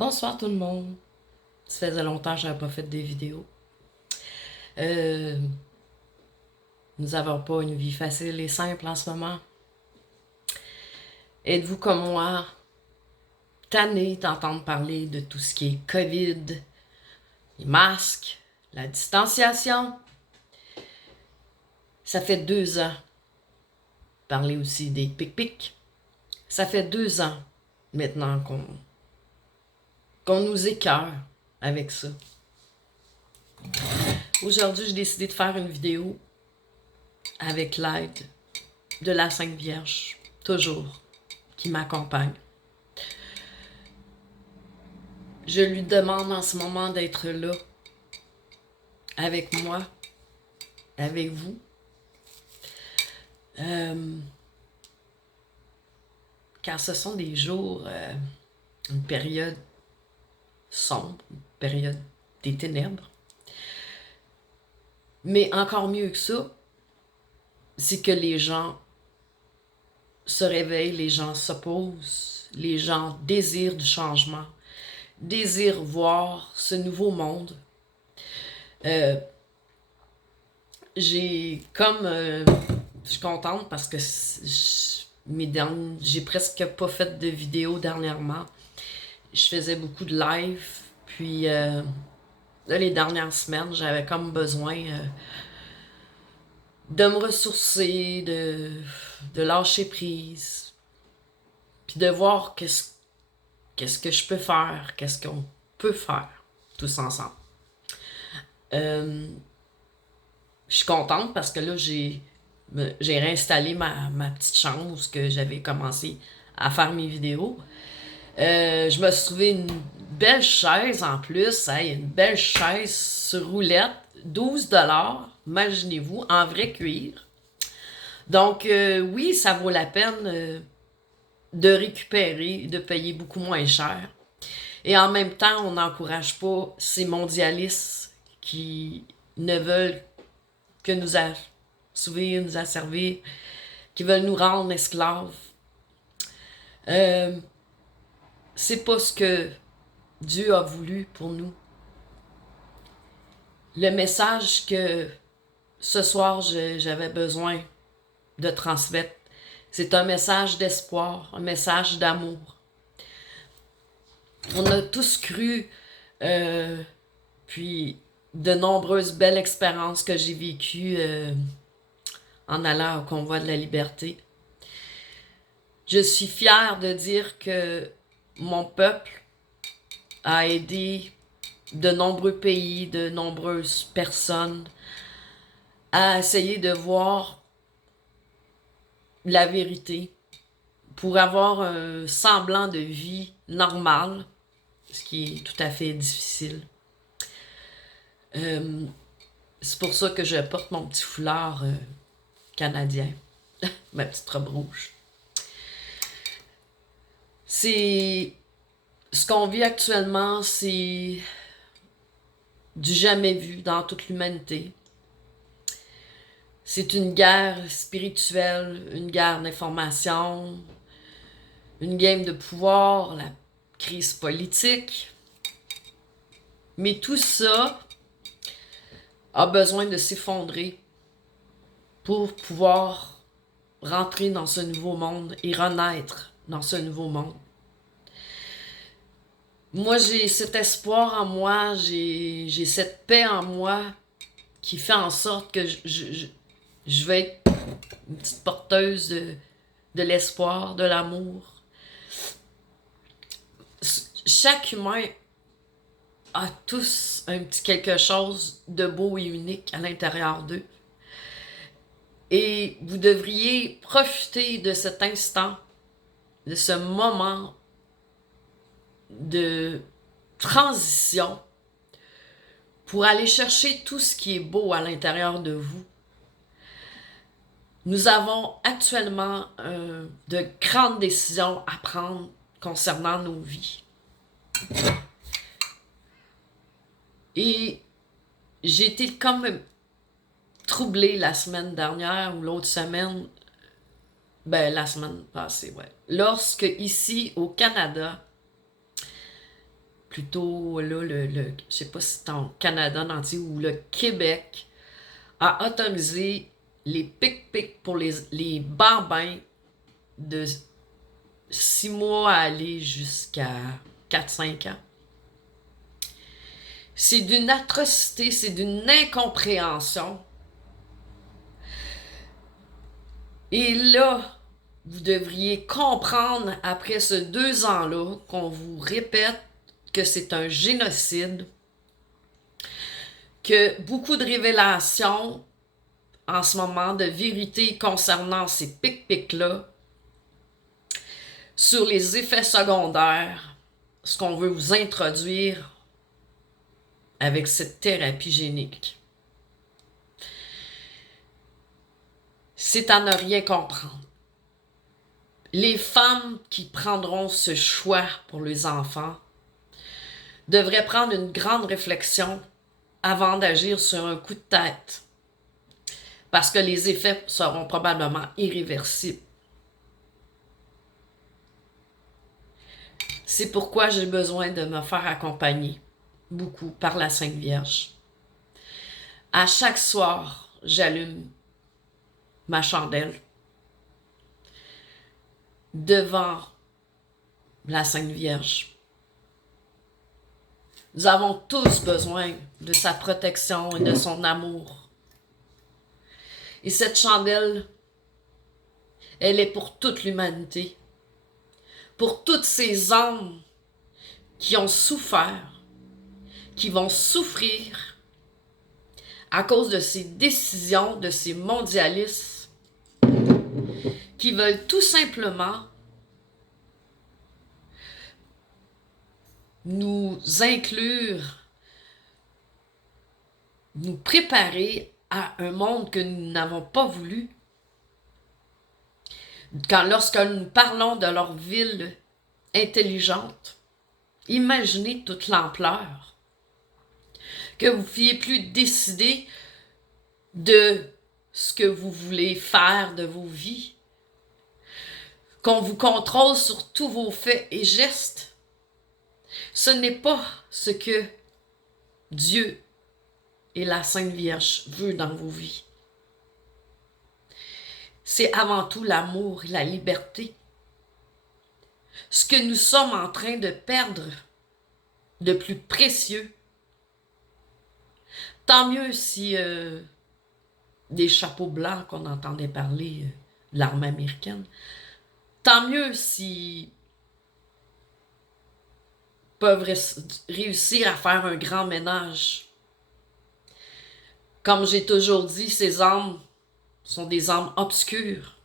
Bonsoir tout le monde. Ça faisait longtemps que je n'avais pas fait des vidéos. Euh, nous n'avons pas une vie facile et simple en ce moment. Êtes-vous comme moi, tanné d'entendre parler de tout ce qui est COVID, les masques, la distanciation? Ça fait 2 ans. Parler aussi des pic-pics. Ça fait 2 ans maintenant qu'on nous écœure avec ça. Aujourd'hui, j'ai décidé de faire une vidéo avec l'aide de la Sainte Vierge, toujours, qui m'accompagne. Je lui demande en ce moment d'être là, avec moi, avec vous. Car ce sont des jours, une période sombre, une période des ténèbres. Mais encore mieux que ça, c'est que les gens se réveillent, les gens s'opposent, les gens désirent du changement, désirent voir ce nouveau monde. J'ai comme... je suis contente parce que j'ai presque pas fait de vidéos dernièrement. Je faisais beaucoup de live, puis là, les dernières semaines, j'avais comme besoin de me ressourcer, de lâcher prise, puis de voir qu'est-ce que je peux faire, qu'est-ce qu'on peut faire tous ensemble. Je suis contente parce que là, j'ai réinstallé ma petite chambre où j'avais commencé à faire mes vidéos. Je me suis trouvé une belle chaise en plus, une belle chaise sur roulette, 12$, imaginez-vous, en vrai cuir. Donc oui, ça vaut la peine de récupérer, de payer beaucoup moins cher. Et en même temps, on n'encourage pas ces mondialistes qui ne veulent que nous assouvir, nous asservir, qui veulent nous rendre esclaves. C'est pas ce que Dieu a voulu pour nous. Le message que ce soir j'avais besoin de transmettre, c'est un message d'espoir, un message d'amour. On a tous cru, puis de nombreuses belles expériences que j'ai vécues en allant au convoi de la liberté. Je suis fière de dire que mon peuple a aidé de nombreux pays, de nombreuses personnes à essayer de voir la vérité pour avoir un semblant de vie normale, ce qui est tout à fait difficile. C'est pour ça que je porte mon petit foulard canadien, ma petite robe rouge. C'est... Ce qu'on vit actuellement, c'est du jamais vu dans toute l'humanité. C'est une guerre spirituelle, une guerre d'information, une game de pouvoir, la crise politique. Mais tout ça a besoin de s'effondrer pour pouvoir rentrer dans ce nouveau monde et renaître dans ce nouveau monde. Moi, j'ai cet espoir en moi, j'ai cette paix en moi qui fait en sorte que je vais être une petite porteuse de l'espoir, de l'amour. Chaque humain a tous un petit quelque chose de beau et unique à l'intérieur d'eux. Et vous devriez profiter de cet instant, de ce moment de transition pour aller chercher tout ce qui est beau à l'intérieur de vous. Nous avons actuellement de grandes décisions à prendre concernant nos vies. Et j'ai été comme troublée la semaine dernière ou l'autre semaine, la semaine passée, ouais. Lorsque ici au Canada, plutôt là, je sais pas si c'est en Canada en entier ou le Québec, a autorisé les pic-pics pour les bambins de 6 mois à aller jusqu'à 4-5 ans. C'est d'une atrocité, c'est d'une incompréhension. Et là, vous devriez comprendre après ces 2 ans-là qu'on vous répète que c'est un génocide, que beaucoup de révélations en ce moment de vérité concernant ces pic-pics-là, sur les effets secondaires, ce qu'on veut vous introduire avec cette thérapie génique. C'est à ne rien comprendre. Les femmes qui prendront ce choix pour les enfants devraient prendre une grande réflexion avant d'agir sur un coup de tête, parce que les effets seront probablement irréversibles. C'est pourquoi j'ai besoin de me faire accompagner beaucoup par la Sainte Vierge. À chaque soir, j'allume ma chandelle devant la Sainte Vierge. Nous avons tous besoin de sa protection et de son amour. Et cette chandelle, elle est pour toute l'humanité, pour toutes ces âmes qui ont souffert, qui vont souffrir à cause de ces décisions, de ces mondialistes qui veulent tout simplement nous inclure, nous préparer à un monde que nous n'avons pas voulu. Lorsque nous parlons de leur ville intelligente, imaginez toute l'ampleur. Que vous ne puissiez plus décider de ce que vous voulez faire de vos vies. Qu'on vous contrôle sur tous vos faits et gestes. Ce n'est pas ce que Dieu et la Sainte Vierge veulent dans vos vies. C'est avant tout l'amour et la liberté. Ce que nous sommes en train de perdre de plus précieux. Tant mieux si des chapeaux blancs qu'on entendait parler de l'armée américaine, tant mieux si peuvent réussir à faire un grand ménage. Comme j'ai toujours dit, ces âmes sont des âmes obscures.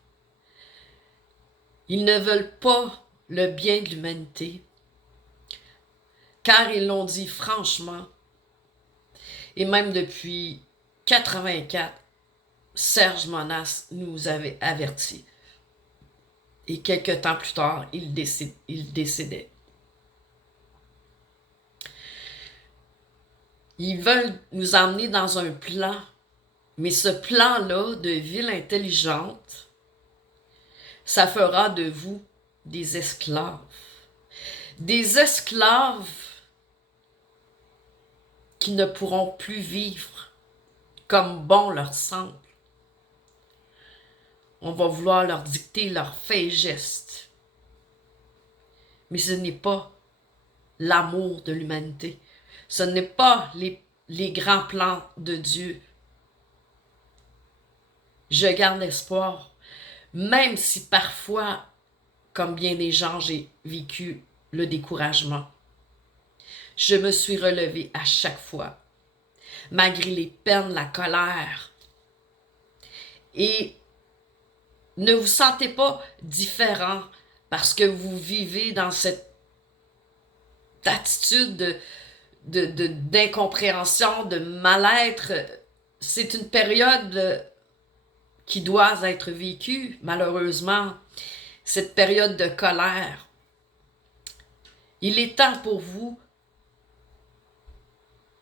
Ils ne veulent pas le bien de l'humanité, car ils l'ont dit franchement, et même depuis 84, Serge Monas nous avait avertis. Et quelques temps plus tard, il décédait. Ils veulent nous emmener dans un plan, mais ce plan-là de ville intelligente, ça fera de vous des esclaves. Des esclaves qui ne pourront plus vivre comme bon leur semble. On va vouloir leur dicter leurs faits et gestes. Mais ce n'est pas l'amour de l'humanité. Ce n'est pas les grands plans de Dieu. Je garde espoir, même si parfois, comme bien des gens, j'ai vécu le découragement. Je me suis relevée à chaque fois, malgré les peines, la colère. Et ne vous sentez pas différent parce que vous vivez dans cette attitude d'incompréhension, de mal-être. C'est une période qui doit être vécue, malheureusement, cette période de colère. Il est temps pour vous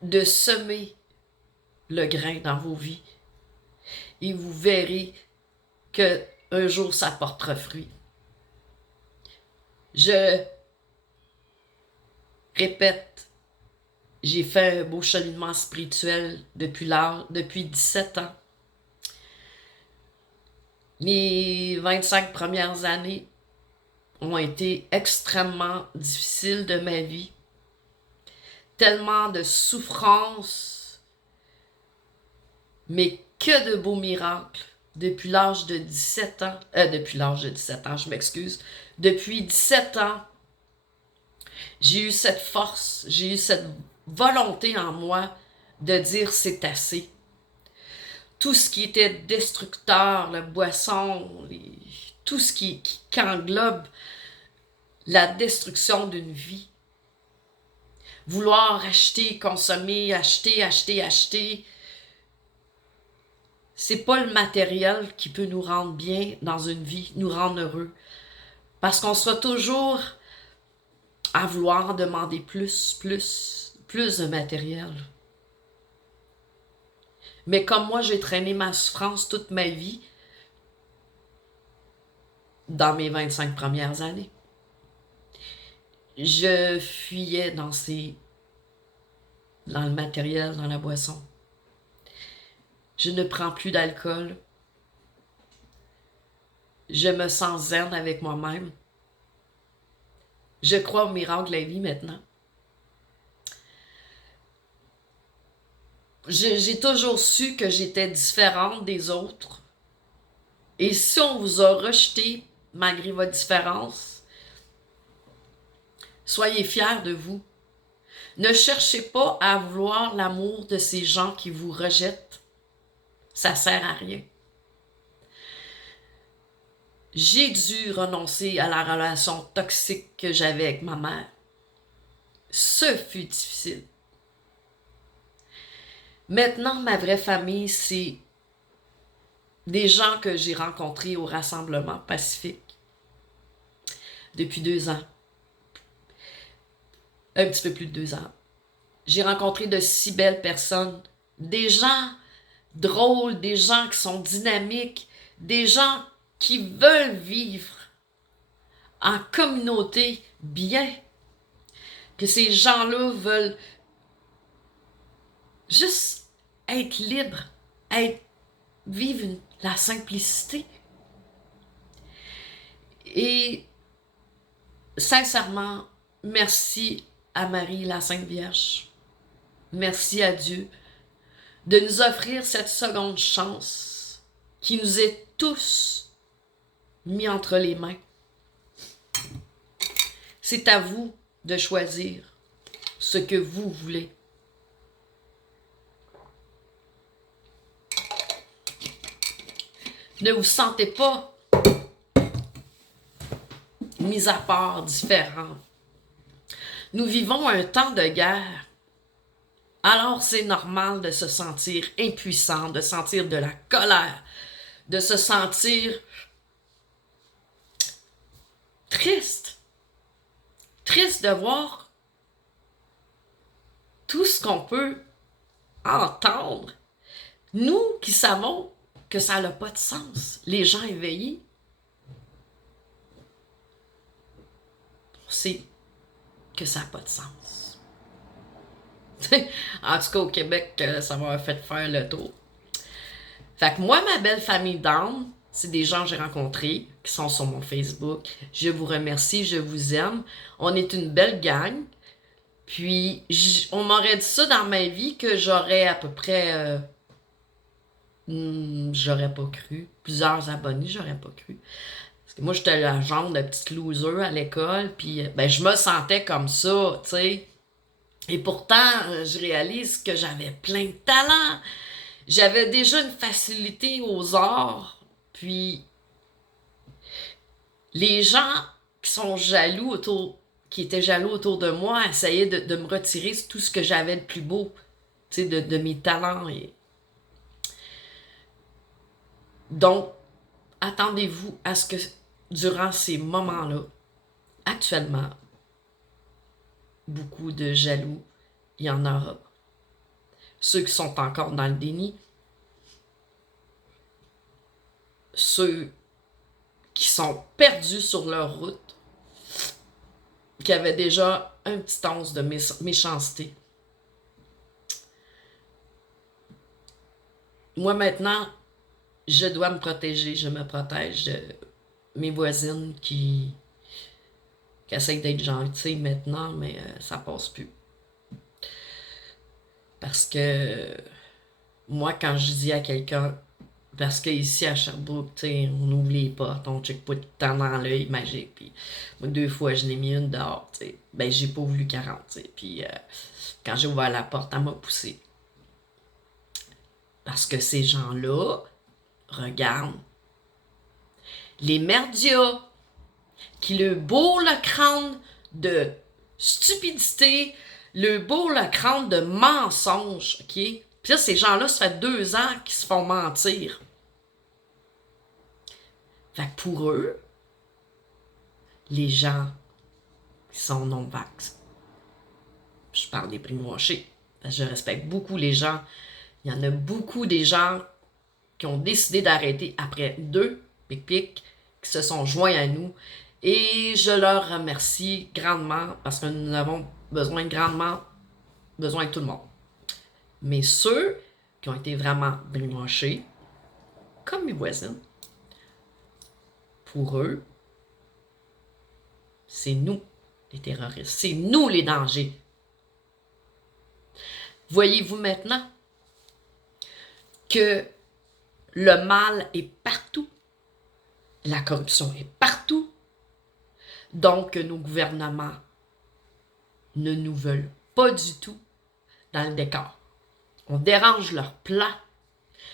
de semer le grain dans vos vies et vous verrez qu'un jour ça portera fruit. Je répète, j'ai fait un beau cheminement spirituel depuis 17 ans. Les 25 premières années ont été extrêmement difficiles de ma vie. Tellement de souffrances, mais que de beaux miracles. Depuis l'âge de 17 ans, je m'excuse. Depuis 17 ans, j'ai eu cette force, j'ai eu cette volonté en moi de dire c'est assez. Tout ce qui était destructeur, la boisson, tout ce qui englobe la destruction d'une vie. Vouloir acheter, consommer, acheter. C'est pas le matériel qui peut nous rendre bien dans une vie, nous rendre heureux. Parce qu'on sera toujours à vouloir demander plus de matériel. Mais comme moi, j'ai traîné ma souffrance toute ma vie dans mes 25 premières années. Je fuyais dans le matériel, dans la boisson. Je ne prends plus d'alcool. Je me sens zen avec moi-même. Je crois au miracle de la vie maintenant. J'ai toujours su que j'étais différente des autres. Et si on vous a rejeté malgré votre différence, soyez fiers de vous. Ne cherchez pas à vouloir l'amour de ces gens qui vous rejettent. Ça sert à rien. J'ai dû renoncer à la relation toxique que j'avais avec ma mère. Ce fut difficile. Maintenant, ma vraie famille, c'est des gens que j'ai rencontrés au Rassemblement Pacifique depuis 2 ans. Un petit peu plus de 2 ans. J'ai rencontré de si belles personnes, des gens drôles, des gens qui sont dynamiques, des gens qui veulent vivre en communauté bien, que ces gens-là veulent juste être libres, vivre la simplicité. Et sincèrement, merci à Marie, la Sainte Vierge. Merci à Dieu de nous offrir cette seconde chance qui nous est tous mis entre les mains. C'est à vous de choisir ce que vous voulez. Ne vous sentez pas mis à part, différent. Nous vivons un temps de guerre. Alors c'est normal de se sentir impuissant, de sentir de la colère, de se sentir triste. Triste de voir tout ce qu'on peut entendre. Nous qui savons que ça n'a pas de sens, les gens éveillés, on sait que ça n'a pas de sens. En tout cas, au Québec, ça m'a fait faire le tour. Fait que moi, ma belle famille d'âme, c'est des gens que j'ai rencontrés, qui sont sur mon Facebook. Je vous remercie, je vous aime. On est une belle gang. Puis, on m'aurait dit ça dans ma vie que j'aurais à peu près... j'aurais pas cru. Plusieurs abonnés, j'aurais pas cru. Parce que moi, j'étais la genre de petite loser à l'école. Puis, ben, je me sentais comme ça, tu sais. Et pourtant, je réalise que j'avais plein de talent. J'avais déjà une facilité aux arts. Puis, les gens qui étaient jaloux autour de moi, essayaient de me retirer tout ce que j'avais de plus beau, tu sais, de mes talents. Donc, attendez-vous à ce que, durant ces moments-là, actuellement, beaucoup de jaloux, il y en aura. Ceux qui sont encore dans le déni, ceux qui sont perdus sur leur route, qui avait déjà un petit once de méchanceté. Moi, maintenant, je dois me protéger. Je me protège de mes voisines qui essayent d'être gentilles maintenant, mais ça passe plus. Parce que moi, quand je dis à quelqu'un, parce qu'ici à Sherbrooke, on ouvre les portes, on check pas tout le temps dans l'œil magique. Puis moi, 2 fois, je l'ai mis une dehors. Ben, j'ai pas voulu 40. Puis quand j'ai ouvert la porte, elle m'a poussé. Parce que ces gens-là regardent les merdias qui le beau le crâne de stupidité, le beau le crâne de mensonge, OK? Puis là, ces gens-là, ça fait 2 ans qu'ils se font mentir. Fait que pour eux, les gens qui sont non-vax, je parle des brainwashés, parce que je respecte beaucoup les gens. Il y en a beaucoup des gens qui ont décidé d'arrêter après 2 pic-pic qui se sont joints à nous. Et je leur remercie grandement parce que nous avons grandement besoin de tout le monde. Mais ceux qui ont été vraiment brainwashés, comme mes voisines, pour eux, c'est nous les terroristes, c'est nous les dangers. Voyez-vous maintenant que le mal est partout, la corruption est partout, donc nos gouvernements ne nous veulent pas du tout dans le décor. On dérange leur plan,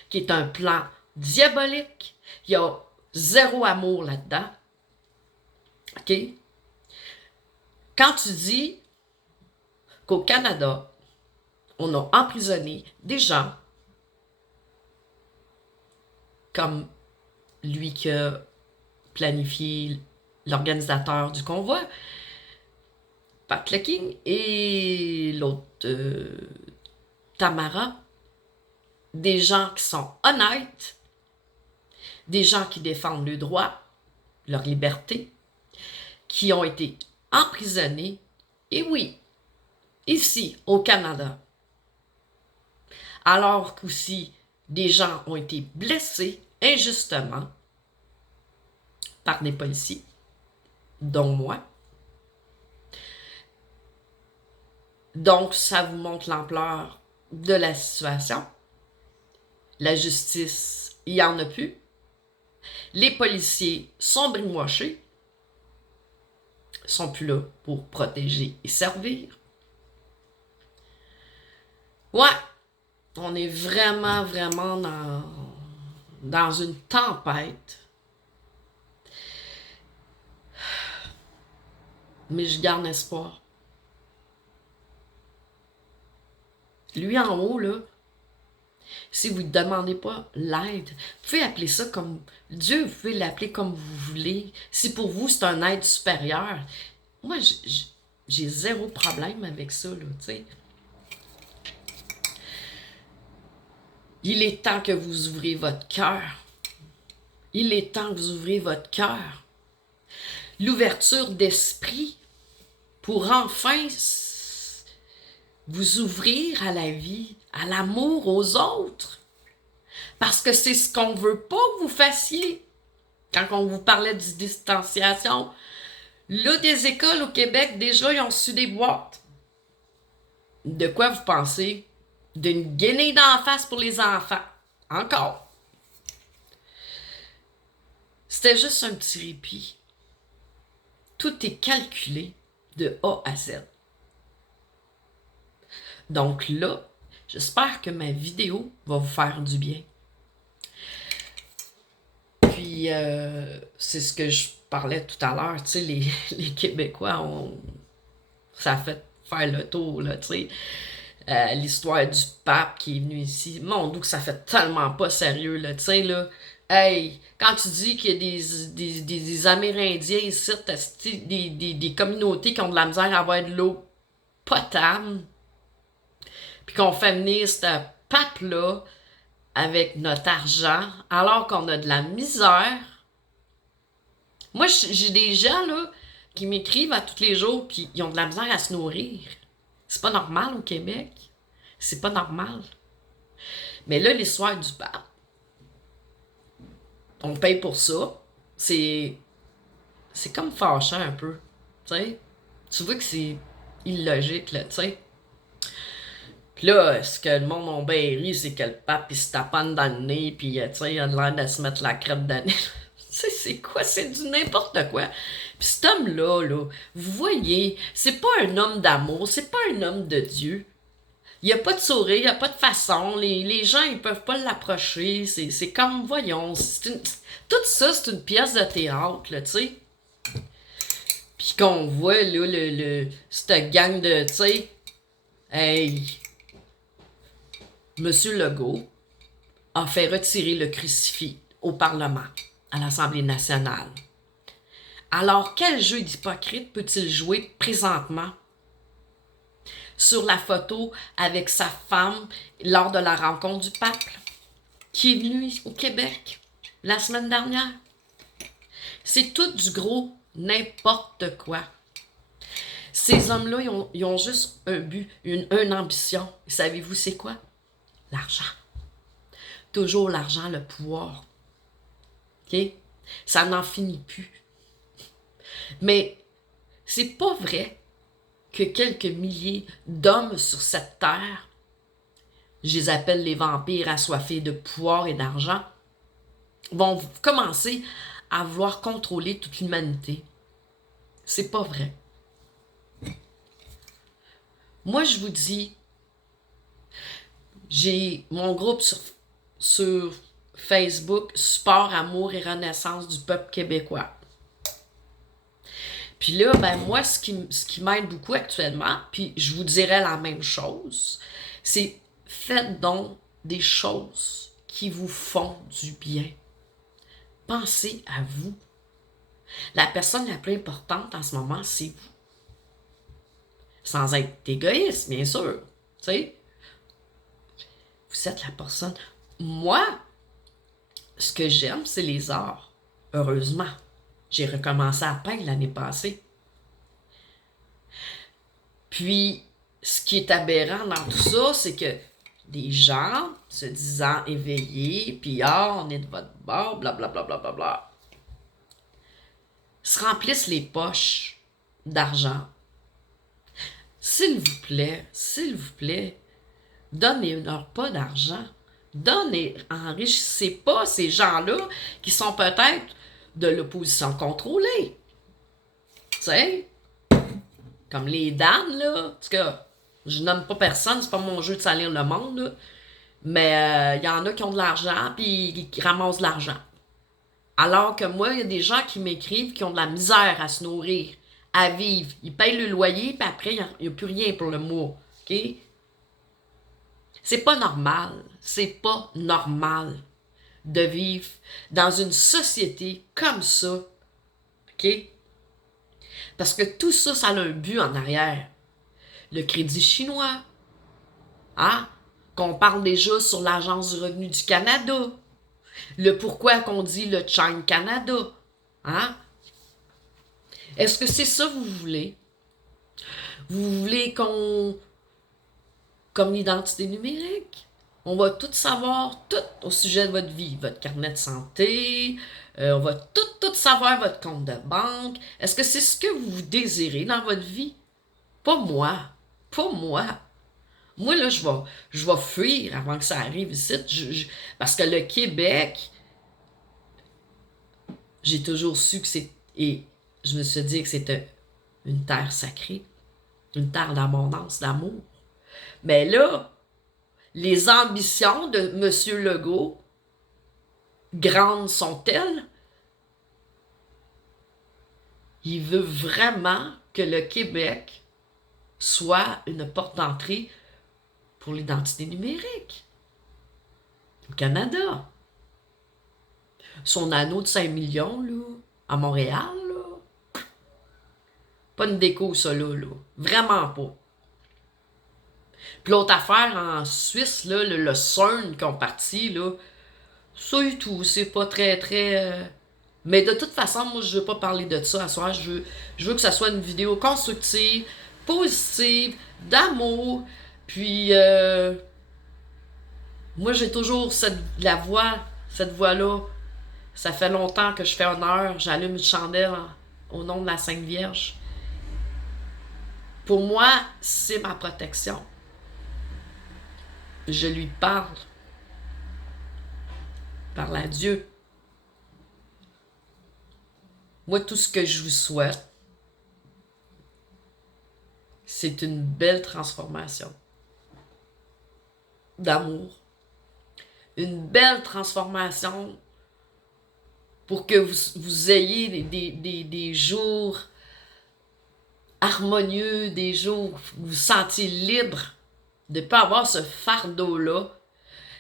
qui est un plan diabolique. Il y a 0 amour là-dedans. OK? Quand tu dis qu'au Canada, on a emprisonné des gens comme lui qui a planifié l'organisateur du convoi, Pat King, et l'autre Tamara, des gens qui sont honnêtes, des gens qui défendent le droit, leur liberté, qui ont été emprisonnés, et oui, ici, au Canada. Alors qu'aussi, des gens ont été blessés injustement par des policiers, dont moi. Donc, ça vous montre l'ampleur de la situation. La justice, il n'y en a plus. Les policiers sont brainwashés, sont plus là pour protéger et servir. Ouais, on est vraiment, vraiment dans une tempête. Mais je garde espoir. Lui en haut, là, si vous ne demandez pas l'aide, vous pouvez appeler ça comme Dieu, vous pouvez l'appeler comme vous voulez. Si pour vous, c'est un aide supérieur, moi, j'ai 0 problème avec ça, là, tu sais. Il est temps que vous ouvriez votre cœur. Il est temps que vous ouvriez votre cœur. L'ouverture d'esprit pour enfin vous ouvrir à la vie, à l'amour, aux autres. Parce que c'est ce qu'on ne veut pas que vous fassiez. Quand on vous parlait de distanciation, là, des écoles au Québec, déjà, ils ont su des boîtes. De quoi vous pensez? D'une guenille d'en face pour les enfants. Encore. C'était juste un petit répit. Tout est calculé de A à Z. Donc là, j'espère que ma vidéo va vous faire du bien. Puis, c'est ce que je parlais tout à l'heure, tu sais, les Québécois, ça a fait faire le tour, là, tu sais. L'histoire du pape qui est venu ici, mon Dieu, que ça fait tellement pas sérieux, là, tu sais, là. Hey, quand tu dis qu'il y a des Amérindiens ici, des communautés qui ont de la misère à avoir de l'eau potable, puis qu'on fait venir ce pape-là avec notre argent, alors qu'on a de la misère. Moi, j'ai des gens, là, qui m'écrivent à tous les jours, puis ils ont de la misère à se nourrir. C'est pas normal au Québec. C'est pas normal. Mais là, l'histoire du pape, on paye pour ça. C'est comme fâchant un peu. Tu sais? Tu vois que c'est illogique, là, tu sais? Puis là, ce que le monde a bien ri, c'est que le pape, il se taponne dans le nez, puis, tu sais, il a l'air de se mettre la crête dans le nez. Tu sais, c'est quoi? C'est du n'importe quoi. Puis cet homme-là, là, vous voyez, c'est pas un homme d'amour, c'est pas un homme de Dieu. Il n'y a pas de sourire, il n'y a pas de façon, les gens, ils peuvent pas l'approcher. C'est comme, voyons, tout ça, c'est une pièce de théâtre, là, tu sais. Puis qu'on voit, là, cette gang de, tu sais, hey, Monsieur Legault a fait retirer le crucifix au Parlement, à l'Assemblée nationale. Alors, quel jeu d'hypocrite peut-il jouer présentement sur la photo avec sa femme lors de la rencontre du pape qui est venu au Québec la semaine dernière? C'est tout du gros n'importe quoi. Ces hommes-là, ils ont juste un but, une ambition. Savez-vous c'est quoi? L'argent. Toujours l'argent, le pouvoir. OK? Ça n'en finit plus. Mais c'est pas vrai que quelques milliers d'hommes sur cette terre, je les appelle les vampires assoiffés de pouvoir et d'argent, vont commencer à vouloir contrôler toute l'humanité. C'est pas vrai. Moi, je vous dis, j'ai mon groupe sur Facebook, Support, Amour et Renaissance du peuple québécois. Puis là, ben moi, ce qui m'aide beaucoup actuellement, puis je vous dirais la même chose, c'est faites donc des choses qui vous font du bien. Pensez à vous. La personne la plus importante en ce moment, c'est vous. Sans être égoïste, bien sûr. Tu sais, vous êtes la personne. Moi, ce que j'aime, c'est les arts. Heureusement. J'ai recommencé à peindre l'année passée. Puis, ce qui est aberrant dans tout ça, c'est que des gens se disant éveillés, puis on est de votre bord, blablabla, bla, bla, bla, bla, se remplissent les poches d'argent. S'il vous plaît, donnez-leur pas d'argent. Enrichissez pas ces gens-là qui sont peut-être de l'opposition contrôlée. Tu sais, comme les Dan, là. En tout cas, je nomme pas personne, c'est pas mon jeu de salir le monde, là. Mais il y en a qui ont de l'argent, puis qui ramassent de l'argent. Alors que moi, il y a des gens qui m'écrivent qui ont de la misère à se nourrir, à vivre. Ils payent le loyer, puis après, il n'y a plus rien pour le mois. OK? C'est pas normal. C'est pas normal de vivre dans une société comme ça. OK? Parce que tout ça, ça a un but en arrière. Le crédit chinois. Hein? Qu'on parle déjà sur l'Agence du revenu du Canada. Le pourquoi qu'on dit le China Canada. Hein? Est-ce que c'est ça que vous voulez? Vous voulez qu'on... Comme l'identité numérique? On va tout savoir, tout au sujet de votre vie. Votre carnet de santé, on va tout savoir votre compte de banque. Est-ce que c'est ce que vous désirez dans votre vie? Pas moi. Pas moi. Moi, là, je vais fuir avant que ça arrive ici. Parce que le Québec, j'ai toujours su que c'est... Et je me suis dit que c'était une terre sacrée, une terre d'abondance, d'amour. Mais là, les ambitions de M. Legault, grandes sont-elles? Il veut vraiment que le Québec soit une porte d'entrée pour l'identité numérique. Au Canada. Son anneau de 5 millions, là, à Montréal, là. Pas une déco, ça, là. Vraiment pas. Puis l'autre affaire, en Suisse, là, le CERN qu'on partit, là, ça et tout, c'est pas très, très... Mais de toute façon, moi, je veux pas parler de ça à soir. Je veux que ça soit une vidéo constructive, positive, d'amour. Puis, moi, j'ai toujours cette voix-là. Ça fait longtemps que je fais honneur. J'allume une chandelle au nom de la Sainte Vierge. Pour moi, c'est ma protection. Je lui parle à Dieu. Moi, tout ce que je vous souhaite, c'est une belle transformation d'amour. Une belle transformation pour que vous ayez des jours harmonieux, des jours où vous vous sentiez libre de ne pas avoir ce fardeau-là.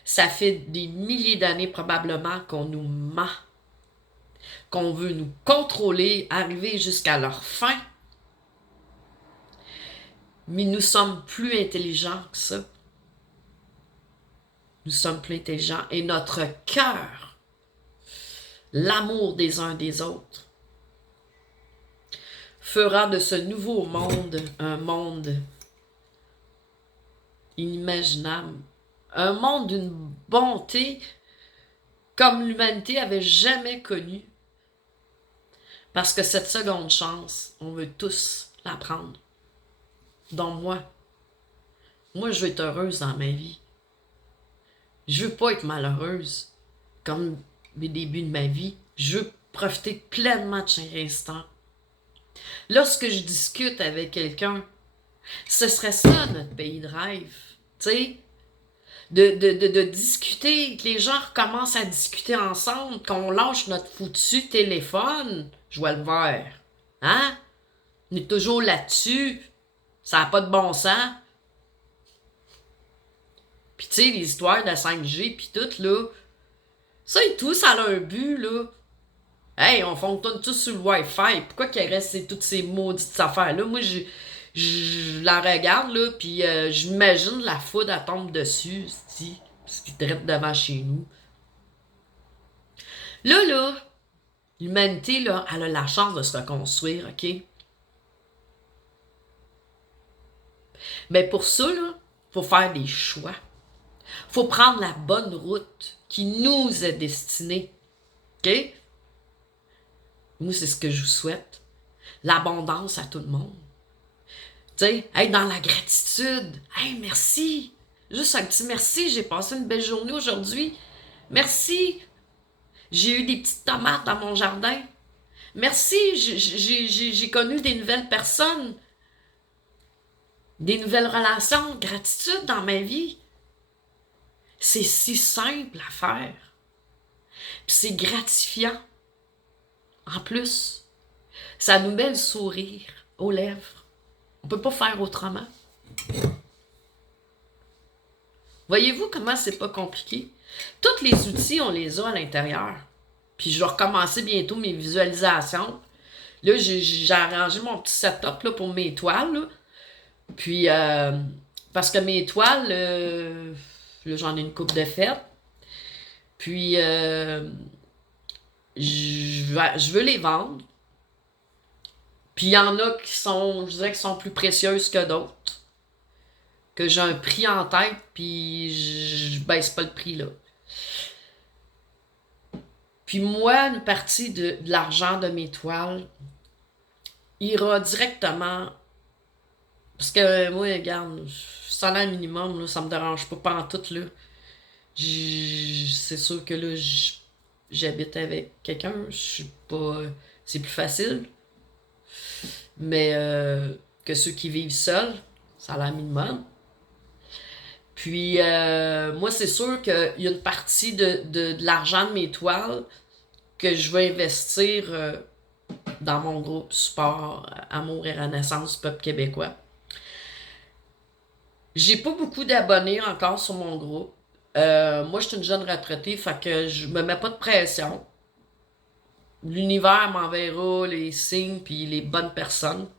Ça fait des milliers d'années probablement qu'on nous ment, qu'on veut nous contrôler, arriver jusqu'à leur fin. Mais nous sommes plus intelligents que ça. Nous sommes plus intelligents. Et notre cœur, l'amour des uns des autres, fera de ce nouveau monde un monde inimaginable. Un monde d'une bonté comme l'humanité avait jamais connu. Parce que cette seconde chance, on veut tous la prendre. Dont moi. Moi, je veux être heureuse dans ma vie. Je veux pas être malheureuse comme les débuts de ma vie. Je veux profiter pleinement de chaque instant. Lorsque je discute avec quelqu'un, ce serait ça notre pays de rêve. Tu sais, de discuter, que les gens recommencent à discuter ensemble, qu'on lâche notre foutu téléphone. Je vois le vert. Hein? On est toujours là-dessus. Ça n'a pas de bon sens. Puis tu sais, les histoires de la 5G pis tout, là, ça et tout, ça a un but, là. Hey, on fonctionne tous sur le Wi-Fi. Pourquoi qu'il reste toutes ces maudites affaires-là? Moi, je la regarde, là, pis j'imagine la foudre à tombe dessus, ce qui traite devant chez nous. Là, l'humanité, là, elle a la chance de se reconstruire, OK? Mais pour ça, là, faut faire des choix. Faut prendre la bonne route qui nous est destinée. OK? Moi, c'est ce que je vous souhaite. L'abondance à tout le monde. Tu sais, être dans la gratitude. Hey, merci. Juste un petit merci. J'ai passé une belle journée aujourd'hui. Merci. J'ai eu des petites tomates dans mon jardin. Merci. J'ai connu des nouvelles personnes. Des nouvelles relations. Gratitude dans ma vie. C'est si simple à faire. Puis c'est gratifiant. En plus, ça nous met le sourire aux lèvres. On peut pas faire autrement. Voyez-vous comment c'est pas compliqué? Tous les outils, on les a à l'intérieur. Puis je vais recommencer bientôt mes visualisations. Là, j'ai arrangé mon petit setup là, pour mes toiles. Là. Puis, parce que mes toiles, là, j'en ai une coupe de fête. Puis, je veux les vendre. Puis il y en a qui sont, je dirais, qui sont plus précieuses que d'autres. Que j'ai un prix en tête, puis je baisse pas le prix là. Puis moi, une partie de l'argent de mes toiles ira directement. Parce que moi, regarde, salaire minimum, là, ça me dérange pas pantoute là. C'est sûr que là, j'habite avec quelqu'un, je suis pas. C'est plus facile. Mais que ceux qui vivent seuls, salaire minimum. Puis, moi, c'est sûr qu'il y a une partie de l'argent de mes toiles que je vais investir dans mon groupe Support Amour et Renaissance du Peuple québécois. J'ai pas beaucoup d'abonnés encore sur mon groupe. Moi, je suis une jeune retraitée, fait que je me mets pas de pression. L'univers m'enverra les signes puis les bonnes personnes.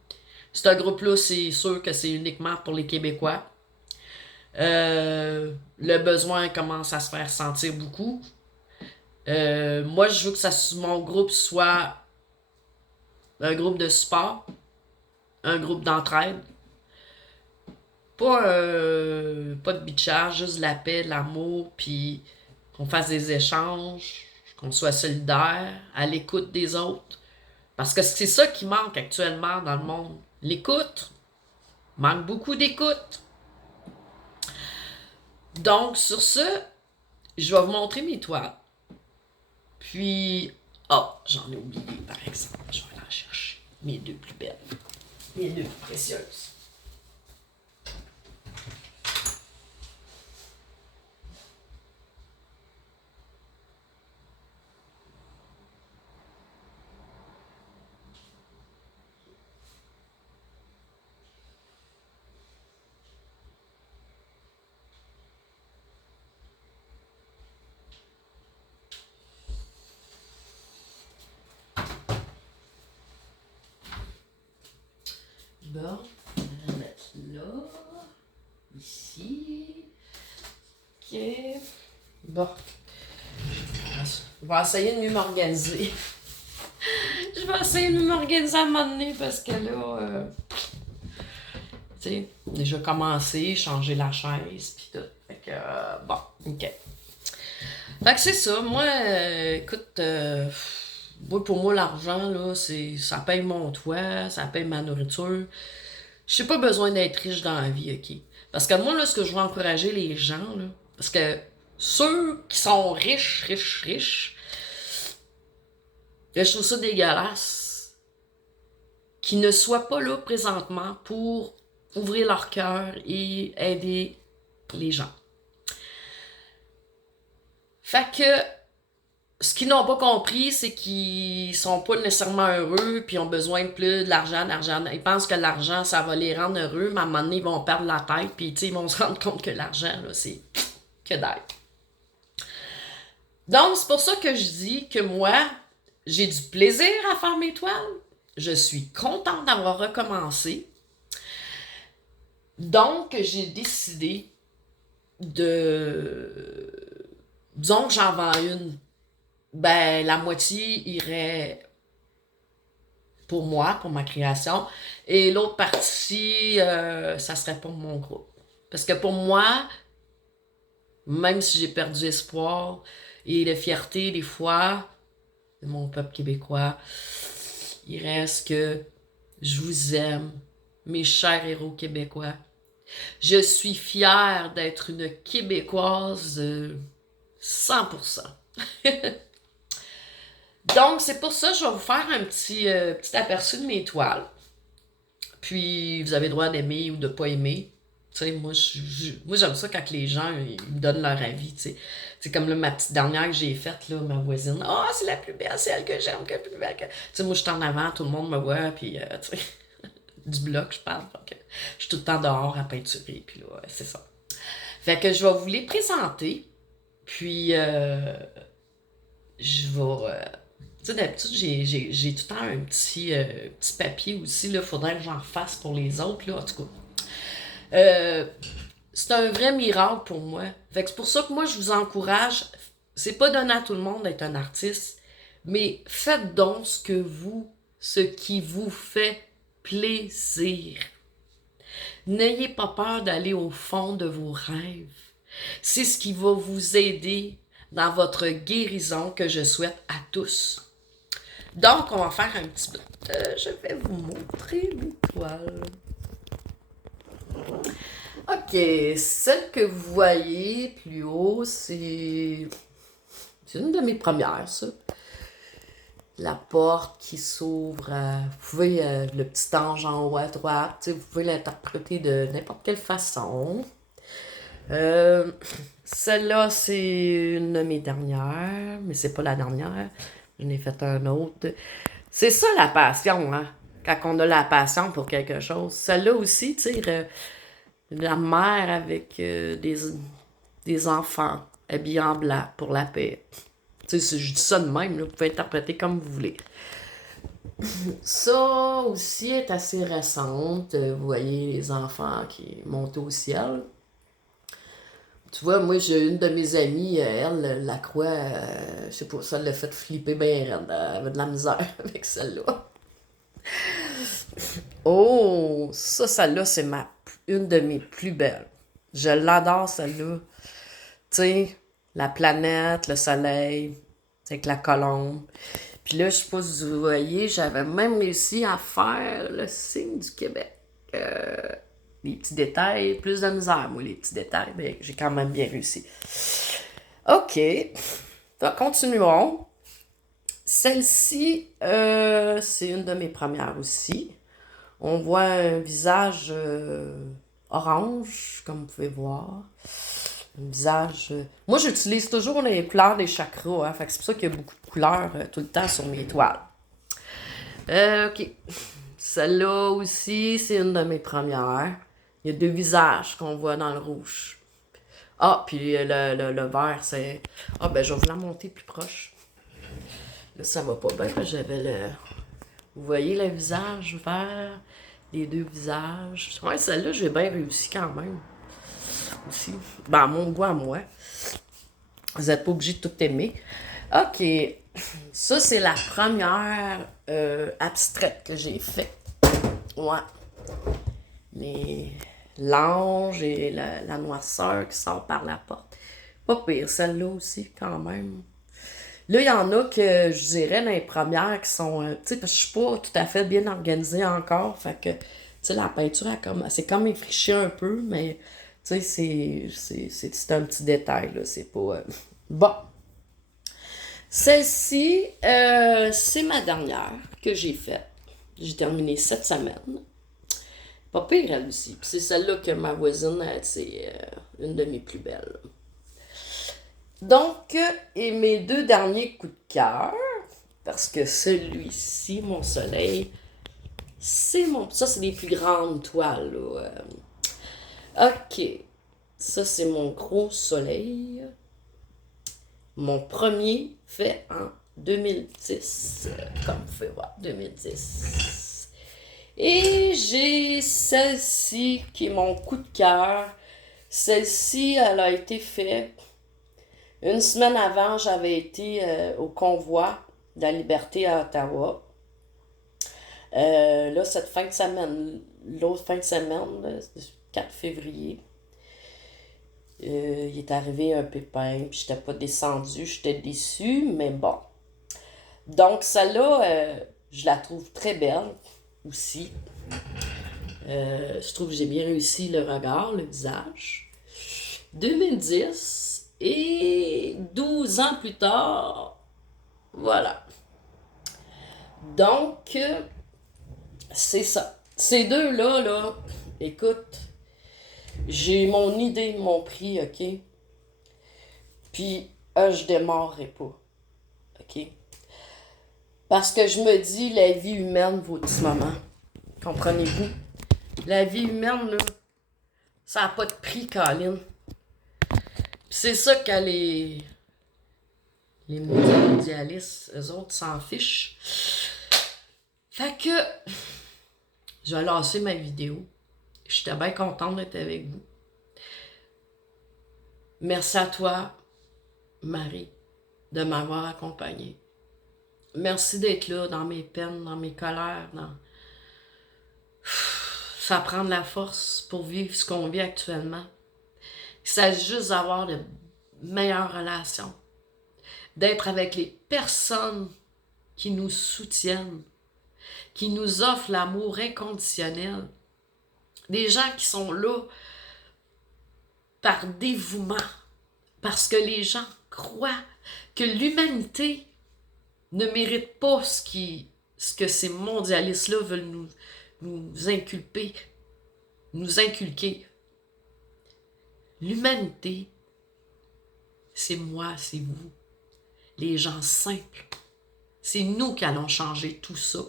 Ce groupe-là, c'est sûr que c'est uniquement pour les Québécois. Le besoin commence à se faire sentir beaucoup. Moi, je veux que mon groupe soit un groupe de support, un groupe d'entraide. Pas de bitchage, juste de la paix, de l'amour, puis qu'on fasse des échanges, qu'on soit solidaire, à l'écoute des autres. Parce que c'est ça qui manque actuellement dans le monde. L'écoute. Manque beaucoup d'écoute. Donc, sur ce, je vais vous montrer mes toiles. Puis, oh, j'en ai oublié, par exemple. Je vais aller en chercher mes deux plus belles. Mes deux plus précieuses. Bon, on va mettre là, ici. Ok. Bon. Je vais essayer de mieux m'organiser. Je vais essayer de mieux m'organiser à un moment donné parce que là, tu sais, déjà commencé, changer la chaise, puis tout. Fait que, bon, ok. Fait que c'est ça. Moi, écoute, pour moi, l'argent, là, ça paye mon toit, ça paye ma nourriture. Je n'ai pas besoin d'être riche dans la vie, OK? Parce que moi, là, ce que je veux encourager les gens, là, parce que ceux qui sont riches, riches, riches, là, je trouve ça dégueulasse, qui ne soient pas là présentement pour ouvrir leur cœur et aider les gens. Fait que ce qu'ils n'ont pas compris, c'est qu'ils sont pas nécessairement heureux puis ont besoin de plus d'argent. Ils pensent que l'argent, ça va les rendre heureux, mais à un moment donné, ils vont perdre la tête puis ils vont se rendre compte que l'argent, là, c'est que dalle. Donc, c'est pour ça que je dis que moi, j'ai du plaisir à faire mes toiles. Je suis contente d'avoir recommencé. Donc, j'ai décidé de... Disons que j'en vends une. Ben, la moitié irait pour moi, pour ma création. Et l'autre partie, ça serait pour mon groupe. Parce que pour moi, même si j'ai perdu espoir et la fierté des fois de mon peuple québécois, il reste que je vous aime, mes chers héros québécois. Je suis fière d'être une Québécoise de 100%. Donc, c'est pour ça que je vais vous faire un petit aperçu de mes toiles. Puis, vous avez le droit d'aimer ou de ne pas aimer. Tu sais, moi, j'aime ça quand les gens ils me donnent leur avis, tu sais. C'est comme là, ma petite dernière que j'ai faite, là, ma voisine. Ah, c'est la plus belle, c'est elle que j'aime, que la plus belle. Tu sais, moi, je suis en avant, tout le monde me voit, puis, tu sais, du bloc, je parle. Donc, je suis tout le temps dehors à peinturer, puis là, c'est ça. Fait que je vais vous les présenter, puis, je vais... tu sais, d'habitude, j'ai tout le temps un petit papier aussi, là. Faudrait que j'en fasse pour les autres, là, en tout cas. C'est un vrai miracle pour moi. Fait que c'est pour ça que moi, je vous encourage. C'est pas donné à tout le monde d'être un artiste, mais faites donc ce qui vous fait plaisir. N'ayez pas peur d'aller au fond de vos rêves. C'est ce qui va vous aider dans votre guérison que je souhaite à tous. Donc, on va faire un petit peu. Je vais vous montrer l'étoile. Ok, celle que vous voyez plus haut, c'est une de mes premières, ça. La porte qui s'ouvre, vous pouvez, le petit ange en haut à droite, vous pouvez l'interpréter de n'importe quelle façon. Celle-là, c'est une de mes dernières, mais c'est pas la dernière. J'en ai fait un autre. C'est ça la passion, hein? Quand on a la passion pour quelque chose. Celle-là aussi, tu sais, la mère avec des enfants habillés en blanc pour la paix. Tu sais, je dis ça de même, là, vous pouvez interpréter comme vous voulez. Ça aussi est assez récente. Vous voyez les enfants qui montent au ciel. Tu vois, moi, j'ai une de mes amies, elle, la croix, je sais pas, ça l'a fait flipper bien raide. Elle avait de la misère avec celle-là. Oh, ça, celle-là, c'est une de mes plus belles. Je l'adore, celle-là. Tu sais, la planète, le soleil, avec la colombe. Puis là, je sais pas si vous voyez, j'avais même réussi à faire le signe du Québec. Euh, les petits détails, plus de misère, moi, les petits détails, mais j'ai quand même bien réussi. OK. Donc, continuons. Celle-ci, c'est une de mes premières aussi. On voit un visage orange, comme vous pouvez voir. Un visage. Moi, j'utilise toujours les couleurs des chakras, hein, fait que c'est pour ça qu'il y a beaucoup de couleurs tout le temps sur mes toiles. OK. Celle-là aussi, c'est une de mes premières. Il y a deux visages qu'on voit dans le rouge. Ah, puis le vert, c'est... Ah, ben, je vais vous la monter plus proche. Là, ça va pas bien, parce que j'avais le... Vous voyez le visage vert, les deux visages. Ouais, celle-là, j'ai bien réussi quand même. Aussi. Ben, à mon goût à moi. Vous n'êtes pas obligé de tout aimer. OK. Ça, c'est la première abstraite que j'ai faite. Ouais. L'ange et la noirceur qui sort par la porte. Pas pire, celle-là aussi, quand même. Là, il y en a que je dirais dans les premières qui sont. Tu sais, parce que je suis pas tout à fait bien organisée encore. Fait que, tu sais, la peinture, c'est comme effriché un peu, mais, tu sais, c'est un petit détail, là. C'est pas. Bon. Celle-ci, c'est ma dernière que j'ai faite. J'ai terminé cette semaine. Pas pire, elle aussi. Puis c'est celle-là que ma voisine, c'est une de mes plus belles. Donc, et mes deux derniers coups de cœur, parce que celui-ci, mon soleil, c'est mon... Ça, c'est les plus grandes toiles, là. OK. Ça, c'est mon gros soleil. Mon premier fait en 2010. Comme vous pouvez voir, 2010. Et j'ai celle-ci qui est mon coup de cœur. Celle-ci, elle a été faite une semaine avant. J'avais été au convoi de la liberté à Ottawa. Là, cette fin de semaine, l'autre fin de semaine, le 4 février, il est arrivé un pépin, puis j'étais pas descendue, j'étais déçue, mais bon. Donc, celle-là, je la trouve très belle aussi. Je trouve que j'ai bien réussi le regard, le visage. 2010 et 12 ans plus tard, voilà. Donc, c'est ça. Ces deux-là, là, écoute, j'ai mon idée de mon prix, OK? Puis, je démarrerai pas, OK? Parce que je me dis, la vie humaine vaut ce moment. Comprenez-vous? La vie humaine, là, ça n'a pas de prix, Colin. Puis c'est ça que les mondialistes, eux autres, s'en fichent. Fait que, je vais lancer ma vidéo. J'étais bien contente d'être avec vous. Merci à toi, Marie, de m'avoir accompagnée. Merci d'être là dans mes peines, dans mes colères, Ça prend de la force pour vivre ce qu'on vit actuellement. Il s'agit juste d'avoir de meilleures relations, d'être avec les personnes qui nous soutiennent, qui nous offrent l'amour inconditionnel, des gens qui sont là par dévouement, parce que les gens croient que l'humanité ne mérite pas ce que ces mondialistes-là veulent nous inculquer. L'humanité, c'est moi, c'est vous, les gens simples. C'est nous qui allons changer tout ça.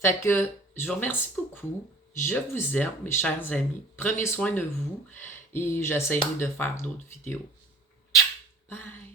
Fait que je vous remercie beaucoup. Je vous aime, mes chers amis. Prenez soin de vous et j'essaierai de faire d'autres vidéos. Bye!